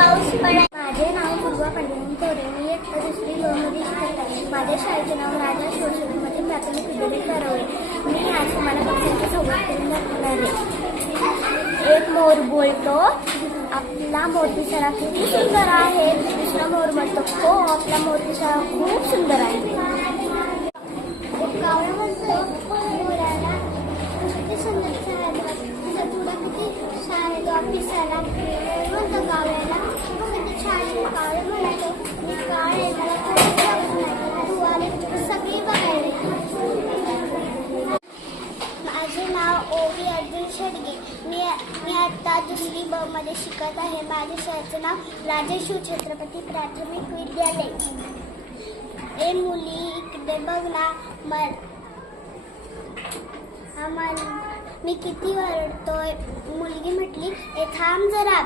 पाऊस पडा. माझे नाव पूर्वा पांडुरंग तोरे. मी इयत्ता दुसरी ब मध्ये शिकत आहे. माझ्या शाळेचे नाव राजा शिवशक्तीमध्ये प्राथमिक विद्यालय करावे. मी आज तुम्हाला पक्ष्यांची संवाद करून दाखवणार आहे. एक मोर बोलतो, आपला मोर दिसायला किती सुंदर आहे. दुसरा मोर म्हणतो, हो आपला मोर दिसायला खूप सुंदर आहे. कावळा म्हणतो मोराला, किती सुंदर तुझा तुला किती छान आहे तो ऑफिसाला. म्हणतो कावळ्याला, किती छान आहे. कावळा म्हणालो, मी काळे मला तू आले सगळी बघायला. माझे नाव ओवी अर्जुन शेडगे. मी आता दुसरी ब मध्ये शिकत आहे. माझ्या शाळेचे नाव राजा शिवछत्रपती प्राथमिक विद्यालय. ए मुली इकडे बघ ना, मी किती वरडतोय. मुलगी म्हटली, ए थांब जरा.